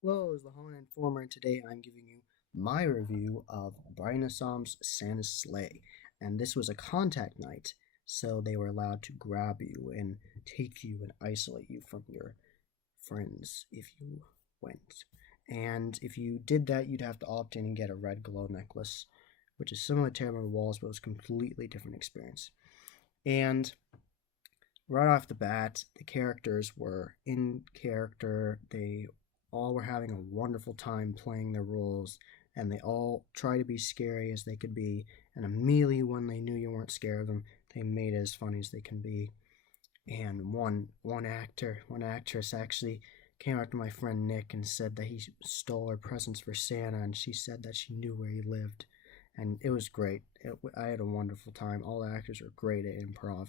Hello, it's the Haunted Informer, and today I'm giving you my review of Brighton Asylum's Santa's Sleigh. And this was a contact night, so they were allowed to grab you and take you and isolate you from your friends if you went. And if you did that, you'd have to opt in and get a red glow necklace, which is similar to Terror on the Walls, but it was a completely different experience. And right off the bat, the characters were in character. They all were having a wonderful time playing their roles, and they all tried to be scary as they could be. And immediately, when they knew you weren't scared of them, they made it as funny as they can be. And one actress actually came up to my friend Nick and said that he stole her presents for Santa, and she said that she knew where he lived, and it was great. I had a wonderful time. All the actors were great at improv,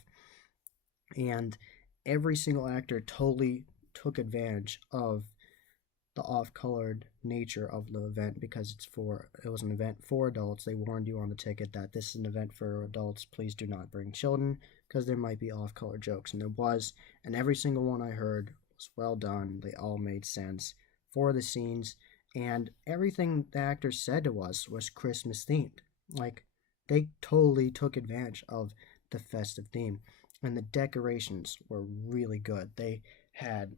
and every single actor totally took advantage of the off-colored nature of the event because it was an event for adults. They warned you on the ticket that this is an event for adults. Please do not bring children because there might be off-color jokes, and there was. And every single one I heard was well done. They all made sense for the scenes, and everything the actors said to us was Christmas themed. Like, they totally took advantage of the festive theme, and the decorations were really good. They had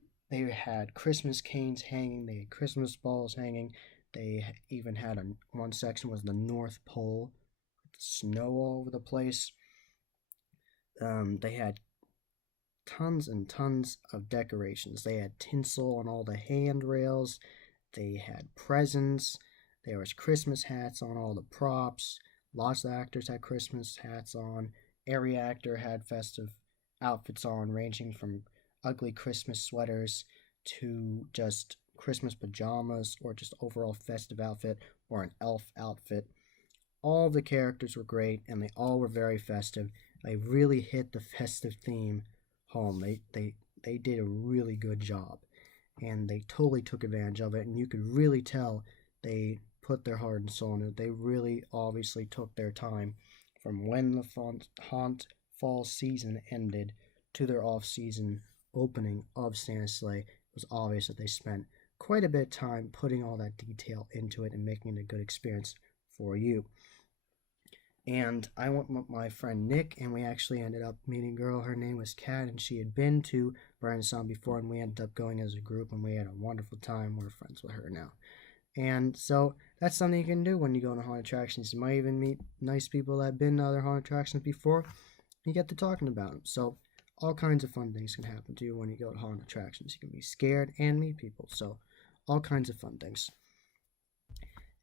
Christmas canes hanging. They had Christmas balls hanging. They even had one section was the North Pole, with snow all over the place. They had tons and tons of decorations. They had tinsel on all the handrails. They had presents. There was Christmas hats on all the props. Lots of actors had Christmas hats on. Every actor had festive outfits on, ranging from ugly Christmas sweaters to just Christmas pajamas or just overall festive outfit or an elf outfit. All the characters were great and they all were very festive. They really hit the festive theme home. They did a really good job and they totally took advantage of it, and you could really tell they put their heart and soul in it. They really obviously took their time from when the haunt fall season ended to their off season opening of Santa's Sleigh. It was obvious that they spent quite a bit of time putting all that detail into it and making it a good experience for you. And I went with my friend Nick, and we actually ended up meeting a girl. Her name was Kat, and she had been to Brighton Asylum before, and we ended up going as a group, and we had a wonderful time. We're friends with her now. And so that's something you can do when you go to haunted attractions. You might even meet nice people that have been to other haunted attractions before. You get to talking about them. So all kinds of fun things can happen to you when you go to haunted attractions. You can be scared and meet people. So all kinds of fun things.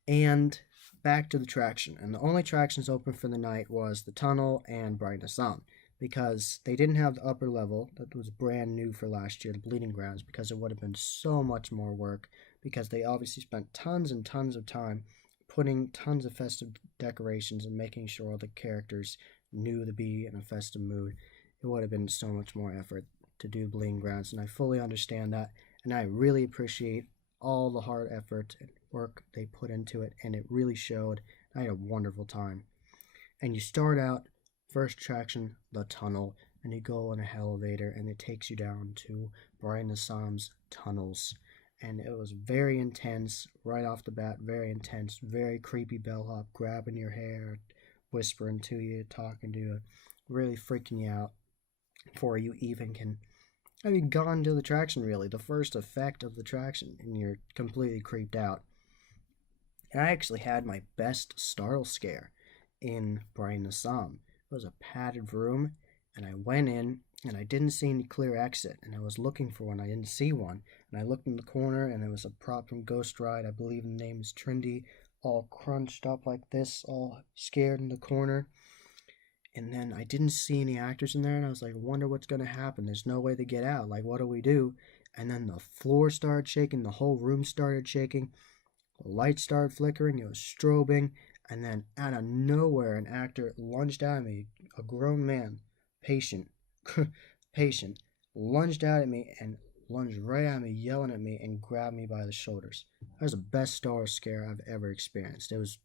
And back to the attraction. And the only attractions open for the night was the tunnel and Brighton Asylum, because they didn't have the upper level that was brand new for last year, the Bleeding Grounds, because it would have been so much more work, because they obviously spent tons and tons of time putting tons of festive decorations and making sure all the characters knew to be in a festive mood. It would have been so much more effort to do Bleeding Grounds, and I fully understand that, and I really appreciate all the hard effort and work they put into it, and it really showed. I had a wonderful time. And you start out, first attraction, the tunnel, and you go on an elevator, and it takes you down to Brighton Asylum's tunnels. And it was very intense, right off the bat, very intense, very creepy bellhop, grabbing your hair, whispering to you, talking to you, really freaking you out before you even can gone to the attraction, really, the first effect of the attraction, and you're completely creeped out. And I actually had my best startle scare in Brighton Asylum. It was a padded room, and I went in, and I didn't see any clear exit, and I was looking for one. I didn't see one, and I looked in the corner, and there was a prop from Ghost Ride. I believe the name is Trendy, all crunched up like this, all scared in the corner. And then I didn't see any actors in there, and I was like, I wonder what's going to happen. There's no way to get out. Like, what do we do? And then the floor started shaking, the whole room started shaking, the lights started flickering, it was strobing, and then out of nowhere, an actor lunged at me, a grown man, patient, patient, lunged out at me and lunged right at me, yelling at me, and grabbed me by the shoulders. That was the best star scare I've ever experienced. It was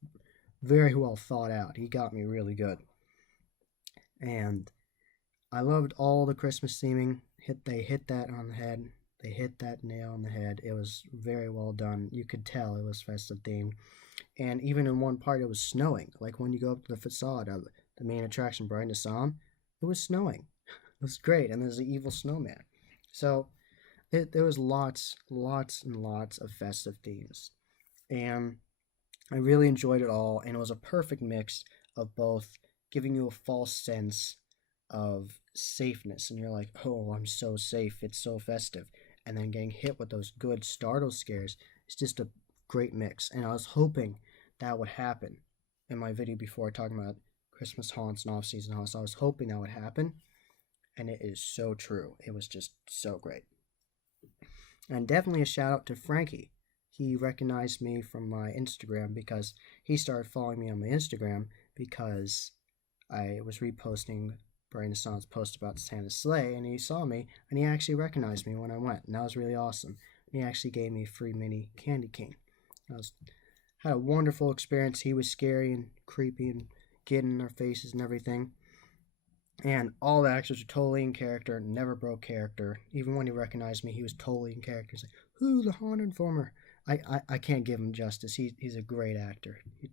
very well thought out. He got me really good. And I loved all the Christmas theming. They hit that on the head. They hit that nail on the head. It was very well done. You could tell it was festive themed. And even in one part, it was snowing. Like when you go up to the facade of the main attraction, Brighton Asylum, it was snowing. It was great. And there's an evil snowman. So there was lots and lots of festive themes. And I really enjoyed it all. And it was a perfect mix of both giving you a false sense of safeness. And you're like, oh, I'm so safe. It's so festive. And then getting hit with those good startle scares. It's just a great mix. And I was hoping that would happen in my video before talking about Christmas haunts and off-season haunts. I was hoping that would happen. And it is so true. It was just so great. And definitely a shout out to Frankie. He recognized me from my Instagram because he started following me on my Instagram because I was reposting Brighton Asylum's post about Santa's sleigh, and he saw me, and he actually recognized me when I went, and that was really awesome. And he actually gave me a free mini candy cane. Had a wonderful experience. He was scary and creepy and getting in our faces and everything. And all the actors were totally in character, never broke character. Even when he recognized me, he was totally in character. He's like, "Who, the Haunted Informer?" I can't give him justice. He's a great actor. You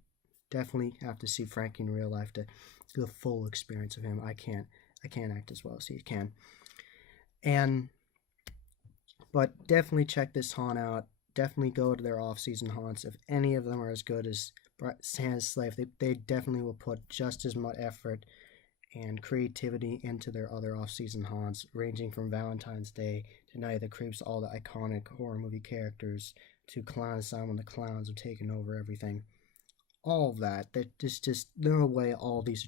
definitely have to see Frankie in real life to do the full experience of him. I can't act as well as he can. But definitely check this haunt out. Definitely go to their off-season haunts. If any of them are as good as Santa's Slave, they definitely will put just as much effort and creativity into their other off-season haunts, ranging from Valentine's Day to Night of the Creeps, all the iconic horror movie characters, to Clown Asylum when the clowns have taken over everything. All of that. There's just no way all these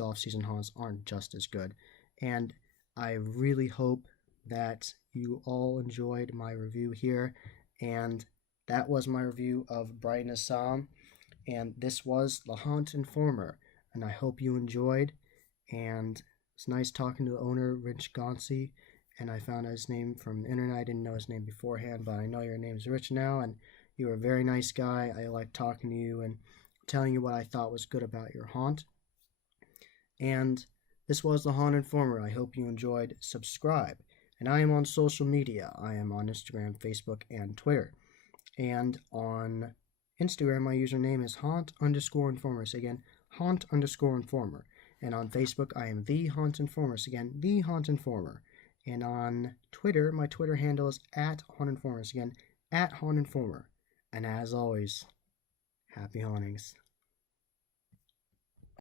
off-season haunts aren't just as good. And I really hope that you all enjoyed my review here. And that was my review of Brighton Asylum. And this was The Haunt Informer. And I hope you enjoyed. And it's nice talking to the owner, Rich Gonsi. And I found out his name from the internet. I didn't know his name beforehand, but I know your name's Rich now. And you're a very nice guy. I like talking to you and telling you what I thought was good about your haunt. And this was The Haunt Informer. I hope you enjoyed. Subscribe. And I am on social media. I am on Instagram, Facebook, and Twitter. And on Instagram, my username is haunt_informer. So again, haunt_informer. And on Facebook, I am The Haunt Informer. So again, The Haunt Informer. And on Twitter, my Twitter handle is @HauntInformer. So again, @HauntInformer. And as always, happy hauntings.